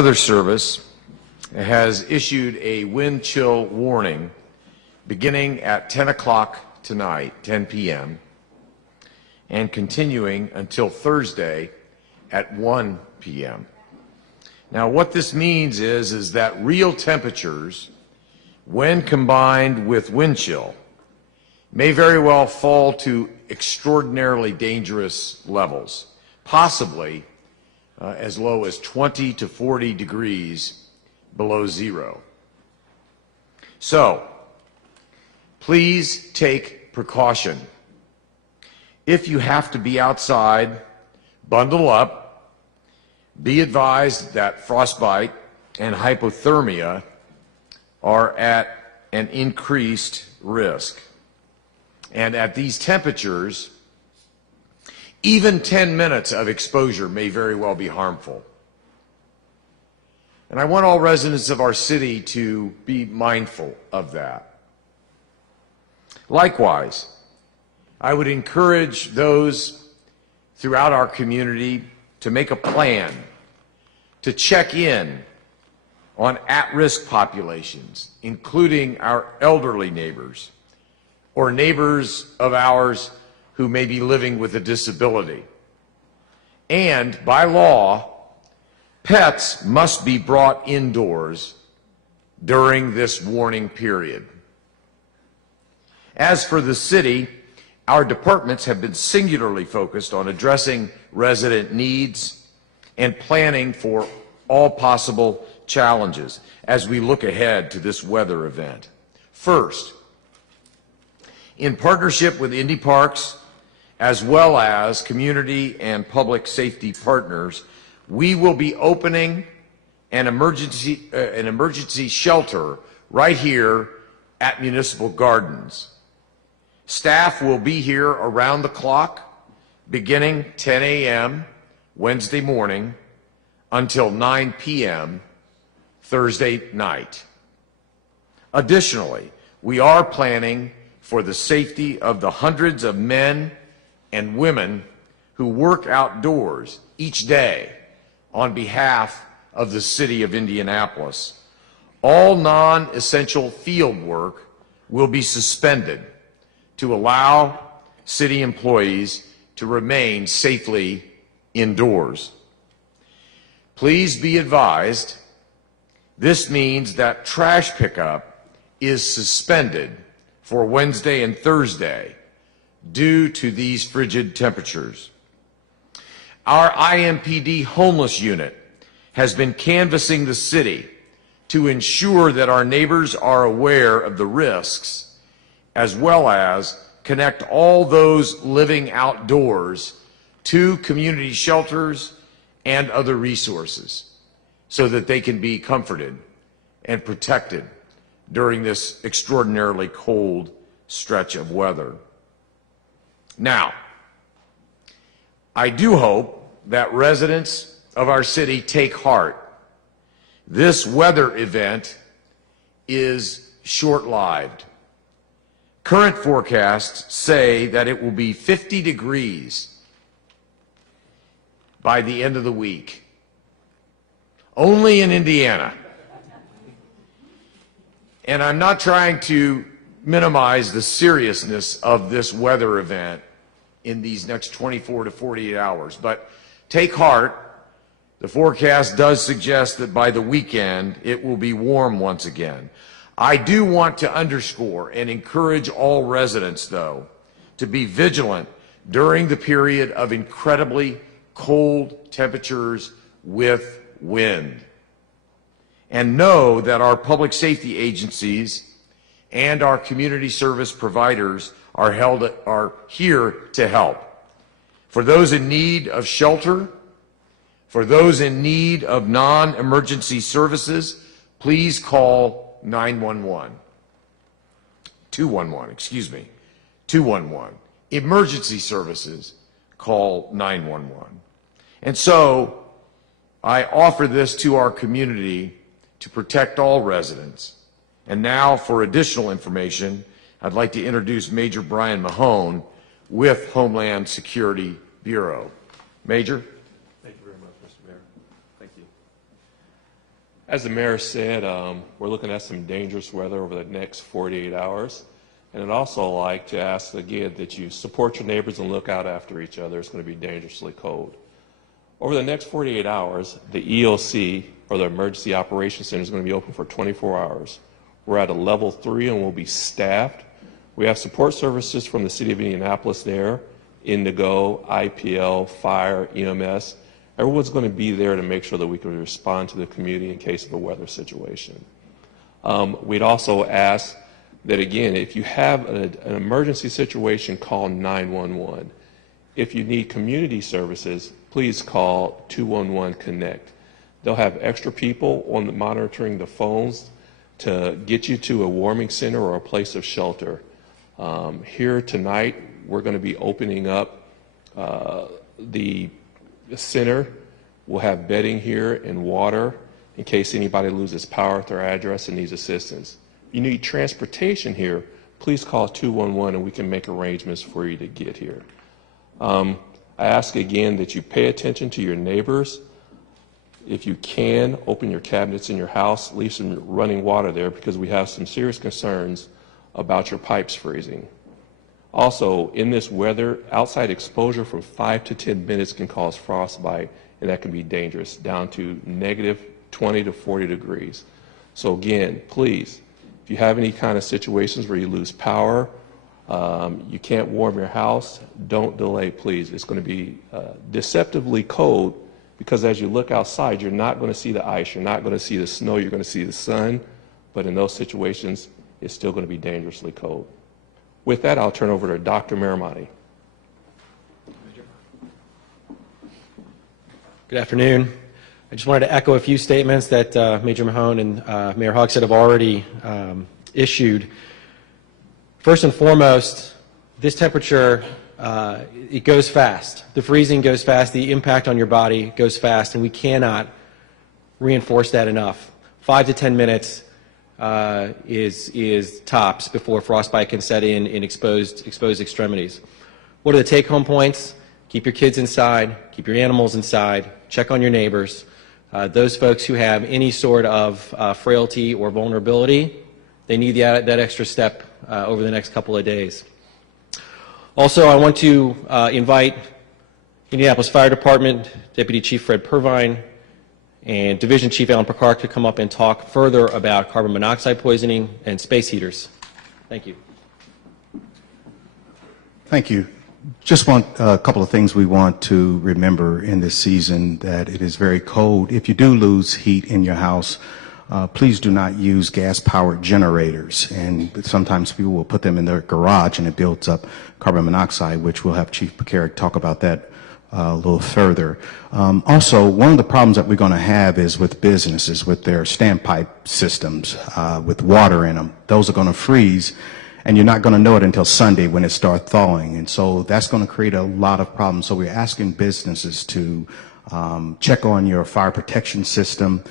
Weather Service has issued a wind chill warning beginning at 10 o'clock tonight, 10 p.m., and continuing until Thursday at 1 p.m. Now, what this means is that real temperatures, when combined with wind chill, may very well fall to extraordinarily dangerous levels, possibly as low as 20 to 40 degrees below zero. So, please take precaution. If you have to be outside, bundle up. Be advised that frostbite and hypothermia are at an increased risk. And at these temperatures, even 10 minutes of exposure may very well be harmful. And I want all residents of our city to be mindful of that. Likewise, I would encourage those throughout our community to make a plan to check in on at-risk populations, including our elderly neighbors or neighbors of ours who may be living with a disability. And by law, pets must be brought indoors during this warning period. As for the city, our departments have been singularly focused on addressing resident needs and planning for all possible challenges as we look ahead to this weather event. First, in partnership with Indy Parks, as well as community and public safety partners, we will be opening an emergency shelter right here at Municipal Gardens. Staff will be here around the clock, beginning 10 a.m. Wednesday morning until 9 p.m. Thursday night. Additionally, we are planning for the safety of the hundreds of men and women who work outdoors each day on behalf of the city of Indianapolis. All non-essential field work will be suspended to allow city employees to remain safely indoors. Please be advised, this means that trash pickup is suspended for Wednesday and Thursday due to these frigid temperatures. Our IMPD homeless unit has been canvassing the city to ensure that our neighbors are aware of the risks, as well as connect all those living outdoors to community shelters and other resources so that they can be comforted and protected during this extraordinarily cold stretch of weather. Now, I do hope that residents of our city take heart. This weather event is short-lived. Current forecasts say that it will be 50 degrees by the end of the week. Only in Indiana. And I'm not trying to minimize the seriousness of this weather event in these next 24 to 48 hours, but take heart. The forecast does suggest that by the weekend it will be warm once again. I do want to underscore and encourage all residents, though, to be vigilant during the period of incredibly cold temperatures with wind. And know that our public safety agencies and our community service providers are here to help. For those in need of shelter, for those in need of non-emergency services, please call 911. 211, excuse me. 211. Emergency services, call 911. And so, I offer this to our community to protect all residents. And now, for additional information, I'd like to introduce Major Brian Mahone with Homeland Security Bureau. Major? Thank you very much, Mr. Mayor. Thank you. As the mayor said, we're looking at some dangerous weather over the next 48 hours. And I'd also like to ask again that you support your neighbors and look out after each other. It's going to be dangerously cold. Over the next 48 hours, the EOC, or the Emergency Operations Center, is going to be open for 24 hours. We're at a level 3 and we'll be staffed. We have support services from the City of Indianapolis there, Indigo, IPL, Fire, EMS. Everyone's going to be there to make sure that we can respond to the community in case of a weather situation. We'd also ask that, again, if you have an emergency situation, call 911. If you need community services, please call 211 Connect. They'll have extra people on monitoring the phones to get you to a warming center or a place of shelter. Here tonight, we're going to be opening up the center. We'll have bedding here and water in case anybody loses power at their address and needs assistance. If you need transportation here, please call 211 and we can make arrangements for you to get here. I ask again that you pay attention to your neighbors. If you can, open your cabinets in your house, leave some running water there because we have some serious concerns about your pipes freezing. Also, in this weather, outside exposure from 5 to 10 minutes can cause frostbite, and that can be dangerous, down to negative 20 to 40 degrees. So again, please, if you have any kind of situations where you lose power, you can't warm your house, don't delay, please. It's going to be deceptively cold because as you look outside, you're not going to see the ice, you're not going to see the snow, you're going to see the sun, but in those situations, it's still going to be dangerously cold. With that, I'll turn over to Dr. Maramati. Good afternoon. I just wanted to echo a few statements that Major Mahone and Mayor Hogsett have already issued. First and foremost, this temperature, it goes fast. The freezing goes fast. The impact on your body goes fast, and we cannot reinforce that enough. 5 to 10 minutes is tops before frostbite can set in exposed extremities. What are the take-home points? Keep your kids inside, keep your animals inside, check on your neighbors. Those folks who have any sort of frailty or vulnerability, they need that extra step over the next couple of days. Also, I want to invite Indianapolis Fire Department Deputy Chief Fred Purvine and Division Chief Alan Picard to come up and talk further about carbon monoxide poisoning and space heaters. Thank you. Thank you. Just want a couple of things we want to remember in this season, that it is very cold. If you do lose heat in your house, please do not use gas-powered generators. And sometimes people will put them in their garage and it builds up carbon monoxide, which we'll have Chief Picard talk about that a little further. Also, one of the problems that we're going to have is with businesses, with their standpipe systems, with water in them. Those are going to freeze, and you're not going to know it until Sunday when it starts thawing. And so that's going to create a lot of problems. So we're asking businesses to check on your fire protection system,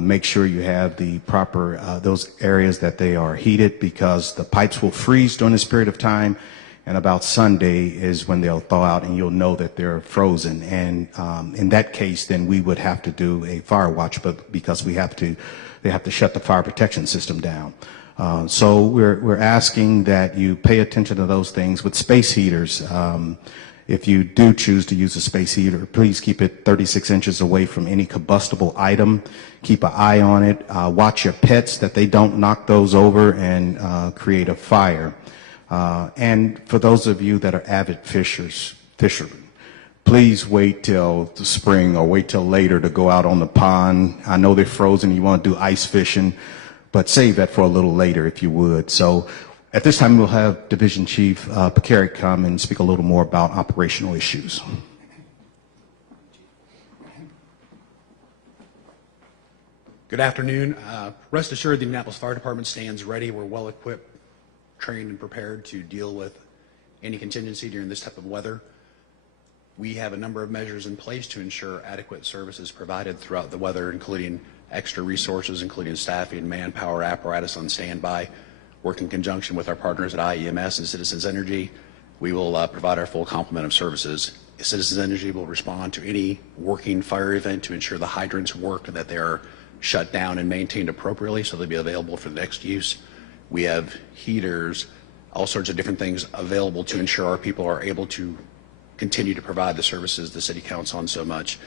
make sure you have the proper, those areas that they are heated, because the pipes will freeze during this period of time. And about Sunday is when they'll thaw out and you'll know that they're frozen. And in that case, then we would have to do a fire watch, but because they have to shut the fire protection system down. So we're asking that you pay attention to those things. With space heaters, if you do choose to use a space heater, please keep it 36 inches away from any combustible item. Keep an eye on it. Watch your pets that they don't knock those over and create a fire. And for those of you that are avid fishermen, please wait till the spring or wait till later to go out on the pond. I know they're frozen and you want to do ice fishing, but save that for a little later if you would. So at this time, we'll have Division Chief Picard come and speak a little more about operational issues. Good afternoon. Rest assured, the Indianapolis Fire Department stands ready. We're well equipped, trained, and prepared to deal with any contingency during this type of weather. We have a number of measures in place to ensure adequate services provided throughout the weather, including extra resources, including staffing, manpower, apparatus on standby. Work in conjunction with our partners at IEMS and Citizens Energy, we will provide our full complement of services. Citizens Energy will respond to any working fire event to ensure the hydrants work and that they are shut down and maintained appropriately so they'll be available for the next use. We have heaters, all sorts of different things available to ensure our people are able to continue to provide the services the city counts on so much.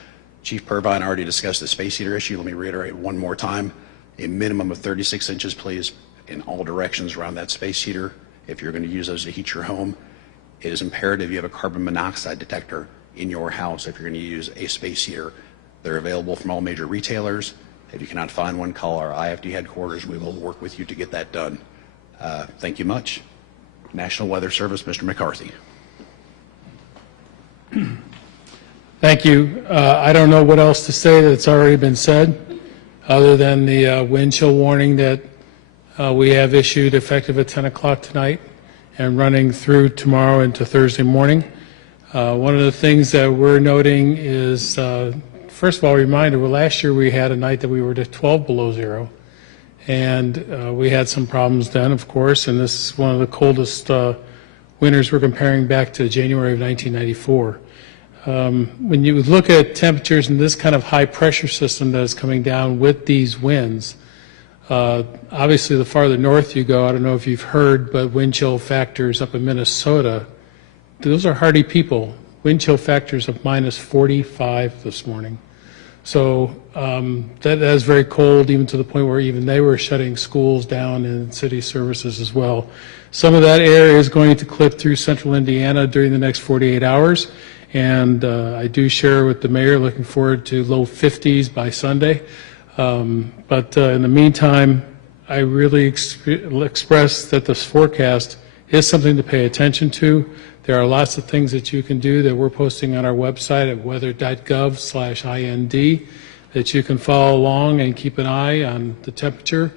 Chief Purvine already discussed the space heater issue. Let me reiterate one more time. A minimum of 36 inches, please, in all directions around that space heater. If you're going to use those to heat your home, it is imperative you have a carbon monoxide detector in your house if you're going to use a space heater. They're available from all major retailers. If you cannot find one, call our IFD headquarters. We will work with you to get that done. Thank you much. National Weather Service, Mr. McCarthy. Thank you. I don't know what else to say that's already been said, other than the wind chill warning that we have issued effective at 10 o'clock tonight and running through tomorrow into Thursday morning. One of the things that we're noting is, first of all, a reminder, well, last year we had a night that we were to 12 below zero, and we had some problems then, of course, and this is one of the coldest winters we're comparing back to January of 1994. When you look at temperatures in this kind of high pressure system that is coming down with these winds, obviously the farther north you go, I don't know if you've heard, but wind chill factors up in Minnesota, those are hardy people. Wind chill factors of minus 45 this morning. So that is very cold, even to the point where even they were shutting schools down and city services as well. Some of that air is going to clip through central Indiana during the next 48 hours. And I do share with the mayor, looking forward to low 50s by Sunday. But in the meantime, I really express that this forecast is something to pay attention to. There are lots of things that you can do that we're posting on our website at weather.gov/IND that you can follow along and keep an eye on the temperature.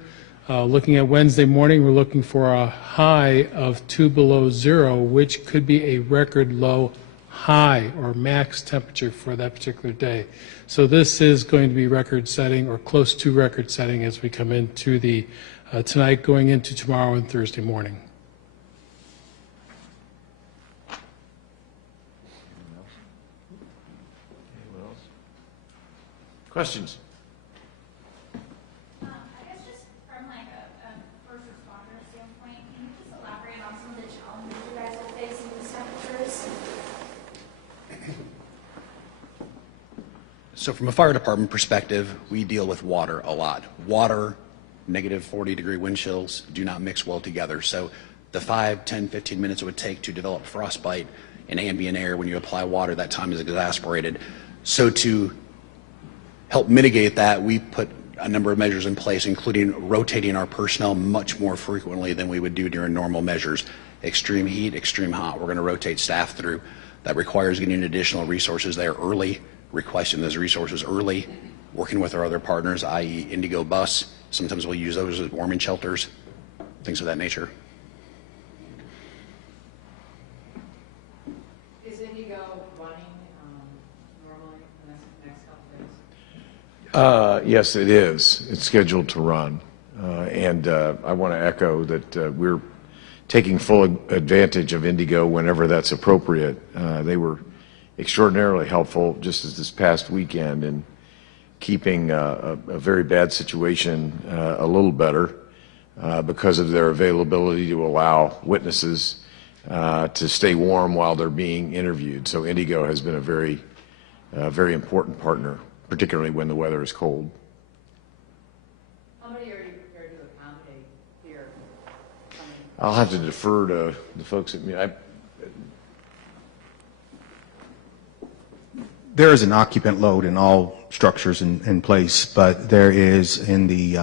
Looking at Wednesday morning, we're looking for a high of 2 below zero, which could be a record low high or max temperature for that particular day. So this is going to be record setting or close to record setting as we come into the tonight going into tomorrow and Thursday morning. Questions? I guess just from like a first responder standpoint, can you just elaborate on some of the challenges you guys are facing with temperatures? So from a fire department perspective, we deal with water a lot. Water, negative 40-degree wind chills do not mix well together. So the 5, 10, 15 minutes it would take to develop frostbite in ambient air, when you apply water, that time is exasperated. So to help mitigate that, we put a number of measures in place, including rotating our personnel much more frequently than we would do during normal measures. Extreme heat, extreme hot, we're going to rotate staff through. That requires getting additional resources there early, requesting those resources early, working with our other partners, i.e. Indigo Bus. Sometimes we'll use those as warming shelters, things of that nature. Is Indigo running normally the next couple days? Yes, it is. It's scheduled to run. And I want to echo that we're taking full advantage of Indigo whenever that's appropriate. They were extraordinarily helpful just as this past weekend in keeping a very bad situation a little better because of their availability to allow witnesses to stay warm while they're being interviewed. So Indigo has been a very important partner, particularly when the weather is cold. How many are you prepared to accommodate here? I'll have to defer to the folks at me. There is an occupant load in all structures in place, but there is, in the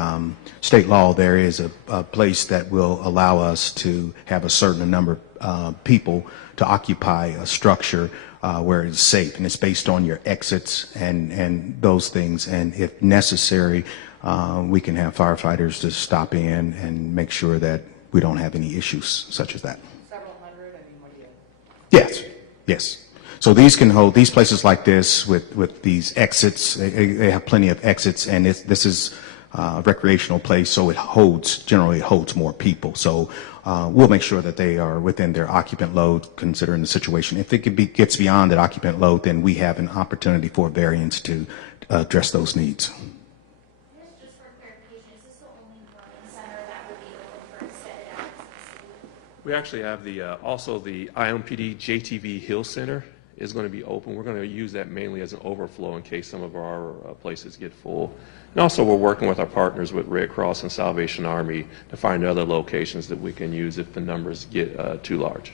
state law, there is a place that will allow us to have a certain number of people to occupy a structure where it's safe, and it's based on your exits and those things. And if necessary, we can have firefighters to stop in and make sure that we don't have any issues such as that. Several hundred? I mean, what do you? Yes, yes. So these can hold, these places like this with these exits, they have plenty of exits, and this is a recreational place, so generally it holds more people. So we'll make sure that they are within their occupant load considering the situation. If it gets beyond that occupant load, then we have an opportunity for variance to address those needs. Just We actually have also the IMPD JTV Hill Center is going to be open. We're going to use that mainly as an overflow in case some of our places get full. And also we're working with our partners with Red Cross and Salvation Army to find other locations that we can use if the numbers get too large.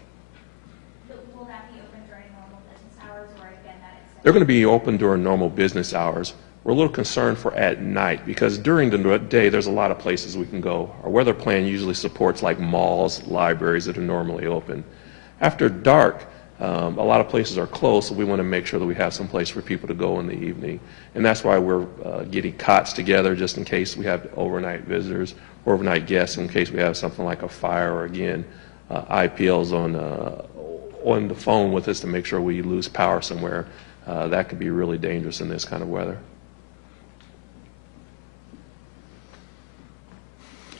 Will that be open during normal business hours, or again that extended? They're going to be open during normal business hours. We're a little concerned for at night because during the day there's a lot of places we can go. Our weather plan usually supports like malls, libraries that are normally open. After dark, a lot of places are closed, so we want to make sure that we have some place for people to go in the evening. And that's why we're getting cots together just in case we have overnight visitors or overnight guests, in case we have something like a fire or, again, IPLs on the phone with us to make sure we lose power somewhere. That could be really dangerous in this kind of weather.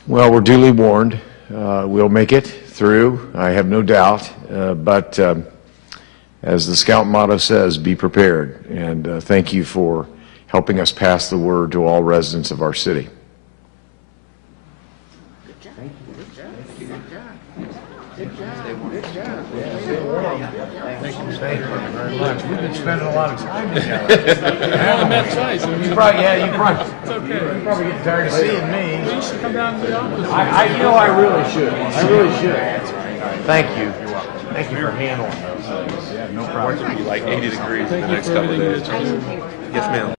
Well, we're duly warned. We'll make it through, I have no doubt. But as the Scout motto says, be prepared. And thank you for helping us pass the word to all residents of our city. Thank you very much. We've been spending a lot of time together. I met twice. I mean, You probably getting tired of seeing me. you should come down to the office. I really should. I really should. Thank you. Thank you for handling those things. Yeah, no problem. It's going to be like 80 degrees in the Thank you next for couple of everything days. that you do. Yes, ma'am.